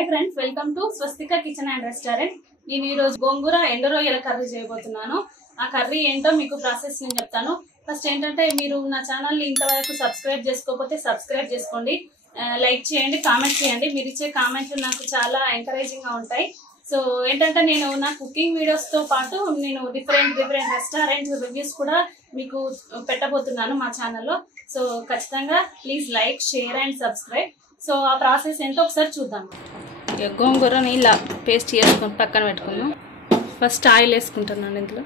Hi friends, welcome to Swastika kitchen and restaurant. నేను ఈ రోజు గోంగూర ఎండు రొయ్యల కర్రీ చేయబోతున్నాను. ఆ కర్రీ ఏంటో మీకు ప్రాసెస్ నేను చెప్తాను. ఫస్ట్ ఏంటంటే, మీరు నా ఛానల్ ని ఇంతవరకు సబ్స్క్రైబ్ చేసుకోకపోతే సబ్స్క్రైబ్ చేసుకోండి, లైక్ చేయండి, కామెంట్ చేయండి. మీరు ఇచ్చే కామెంట్లు నాకు చాలా ఎంకరేజింగ్ గా ఉంటాయి. సో ఏంటంటే, నేను నా కుకింగ్ వీడియోస్ తో పాటు నేను డిఫరెంట్ రెస్టారెంట్ రివ్యూస్ కూడా మీకు పెట్టబోతున్నాను మా ఛానల్లో. సో ఖచ్చితంగా please like, share and subscribe. So ఆ ప్రాసెస్ ఏంటో ఒకసారి చూద్దాం. గోంగూరని ఇలా పేస్ట్ చేసుకొని పక్కన పెట్టుకుందాం. ఫస్ట్ ఆయిల్ వేసుకుంటున్నాను. ఇందులో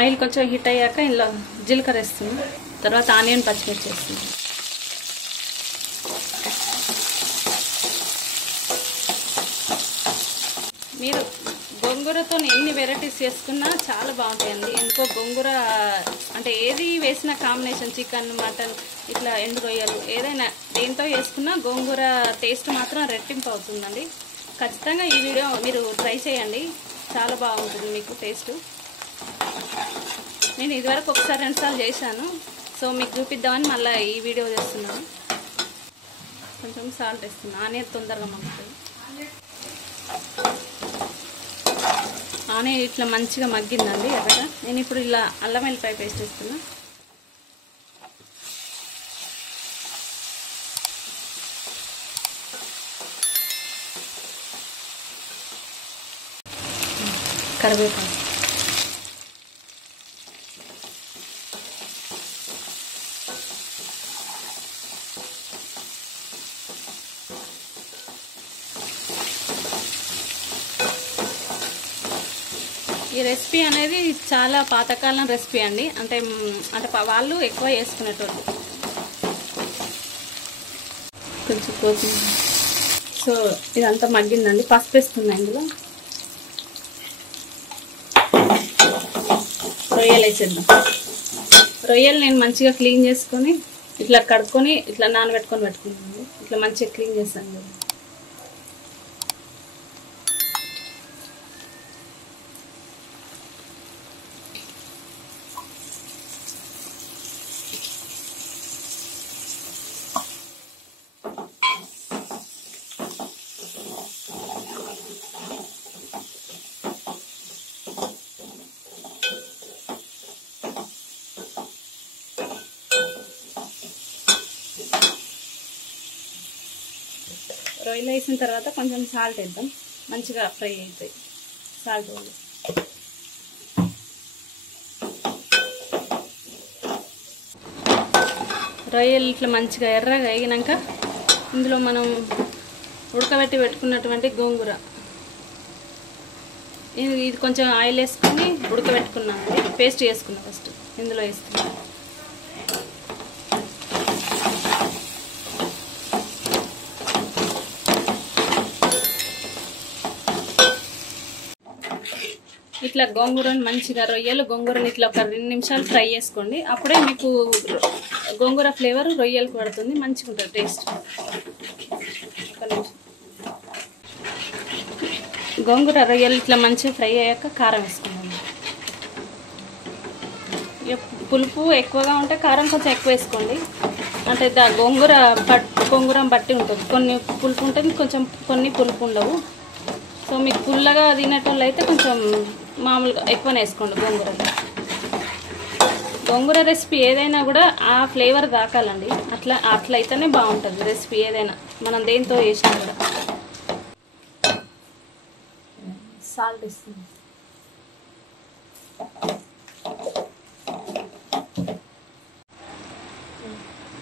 ఆయిల్ కొంచెం హీట్ అయ్యాక ఇలా జీలకర్ర వేస్తుంది, తర్వాత ఆనియన్, పచ్చిమిర్చి వేస్తుంది. మీరు గోంగూరతో ఎన్ని వెరైటీస్ చేసుకున్నా చాలా బాగుంటాయండి. ఎందుకో గోంగూర అంటే ఏది వేసిన కాంబినేషన్, చికెన్, మటన్, ఇట్లా ఎండు రొయ్యలు ఏదైనా దేంతో వేసుకున్నా గోంగూర టేస్ట్ మాత్రం రెట్టింపు అవుతుందండి. ఖచ్చితంగా ఈ వీడియో మీరు ట్రై చేయండి, చాలా బాగుంటుంది మీకు టేస్ట్. నేను ఇదివరకు ఒకసారి 2 సార్లు చేశాను, సో మీకు చూపిద్దామని మళ్ళీ ఈ వీడియో చేస్తున్నాను. కొంచెం సాల్ట్ వేస్తున్నాను, ఆనియన్ తొందరగా మగ్గుతుంది. ఆనియన్ ఇట్లా మంచిగా మగ్గిందండి ఎర్రగా. నేను ఇప్పుడు ఇలా అల్లం వెల్లిపాయ పేస్ట్ వేస్తున్నా. కరివేపాకు, ఈ రెసిపీ అనేది చాలా పాతకాలం రెసిపీ అండి. అంటే వాళ్ళు ఎక్కువ వేసుకునేటోళ్ళు. కొంచెం కొత్తిమీర. సో ఇదంతా మగ్గిందండి. పసుపు వేస్తున్నా ఇందులో. రొయ్యలు వేసేద్దాం. రొయ్యలు నేను మంచిగా క్లీన్ చేసుకొని ఇట్లా కడుక్కొని ఇట్లా పెట్టుకున్నాను. ఇట్లా మంచిగా క్లీన్ చేస్తాను కదా. రొయ్యలు వేసిన తర్వాత కొంచెం సాల్ట్ వేద్దాం, మంచిగా ఫ్రై అవుతాయి. సాల్ట్ వేద్దాం. రొయ్యలు ఇట్లా మంచిగా ఎర్రగా వేగినాక ఇందులో మనం ఉడకబెట్టి పెట్టుకున్నటువంటి గోంగూర, ఇది కొంచెం ఆయిల్ వేసుకొని ఉడకబెట్టుకున్నాను, పేస్ట్ చేసుకున్నాను. ఫస్ట్ ఇందులో వేస్తున్నాను. ఇట్లా గోంగూరని మంచిగా గోంగూరని ఇట్లా ఒక 2 నిమిషాలు ఫ్రై చేసుకోండి. అప్పుడే మీకు గోంగూర ఫ్లేవర్ రొయ్యలకు పడుతుంది, మంచిగా ఉంటుంది టేస్ట్. ఒక నిమిషం. గోంగూర రొయ్యలు ఇట్లా మంచిగా ఫ్రై అయ్యాక కారం వేసుకుందాం. పులుపు ఎక్కువగా ఉంటే కారం కొంచెం ఎక్కువ వేసుకోండి. అంటే గోంగూర బట్టి ఉంటుంది. కొన్ని పులుపు ఉంటుంది, కొన్ని పులుపు ఉండవు. సో మీకు పుల్లగా తినేటోళ్ళు అయితే కొంచెం మామూలుగా ఎక్కువనే వేసుకోండి. గోంగూర రెసిపీ ఏదైనా కూడా ఆ ఫ్లేవర్ దాకాలండి. అట్లా అయితేనే బాగుంటుంది రెసిపీ ఏదైనా, మనం దేంతో వేసినా కూడా. సాల్ట్ ఇస్తుంది.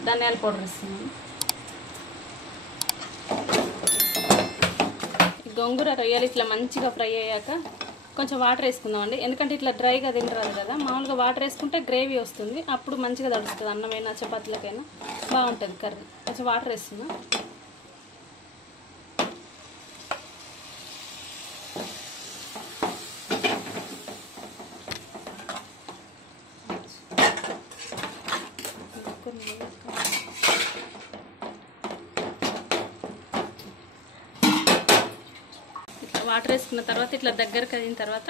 ధనియాల పౌడర్ ఇస్తున్నాను. గోంగూర రొయ్యలు ఇట్లా మంచిగా ఫ్రై అయ్యాక కొంచెం వాటర్ వేసుకుందాం అండి. ఎందుకంటే ఇట్లా డ్రైగా తింటారు కదా, మామూలుగా వాటర్ వేసుకుంటే గ్రేవీ వస్తుంది, అప్పుడు మంచిగా తడుస్తుంది. అన్నమైనా చపాతీలకైనా బాగుంటుంది కర్రీ. కొంచెం వాటర్ వేస్తున్నా. వాటర్ వేసుకున్న తర్వాత ఇట్లా దగ్గరకు అయిన తర్వాత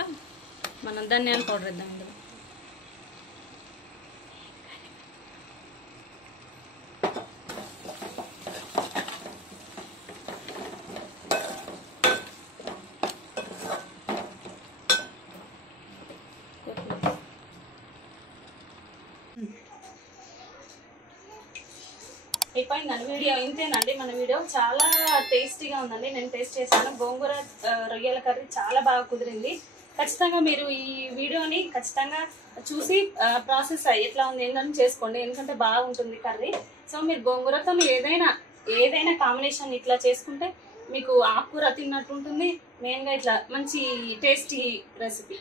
మనం ధనియాల పౌడర్ వేద్దాం ఇందులో. అయిపోయిందండి వీడియో. ఇంతేనండి మన వీడియో. చాలా టేస్టీగా ఉందండి. నేను టేస్ట్ చేశాను. గోంగూర రొయ్యల కర్రీ చాలా బాగా కుదిరింది. ఖచ్చితంగా మీరు ఈ వీడియోని ఖచ్చితంగా చూసి ప్రాసెస్ ఎట్లా ఉంది ఏంటని చేసుకోండి, ఎందుకంటే బాగుంటుంది కర్రీ. సో మీరు గోంగూరతో మీరు ఏదైనా కాంబినేషన్ ఇట్లా చేసుకుంటే మీకు ఆకుకూర తిన్నట్టు ఉంటుంది. మెయిన్గా ఇట్లా మంచి టేస్టీ రెసిపీ.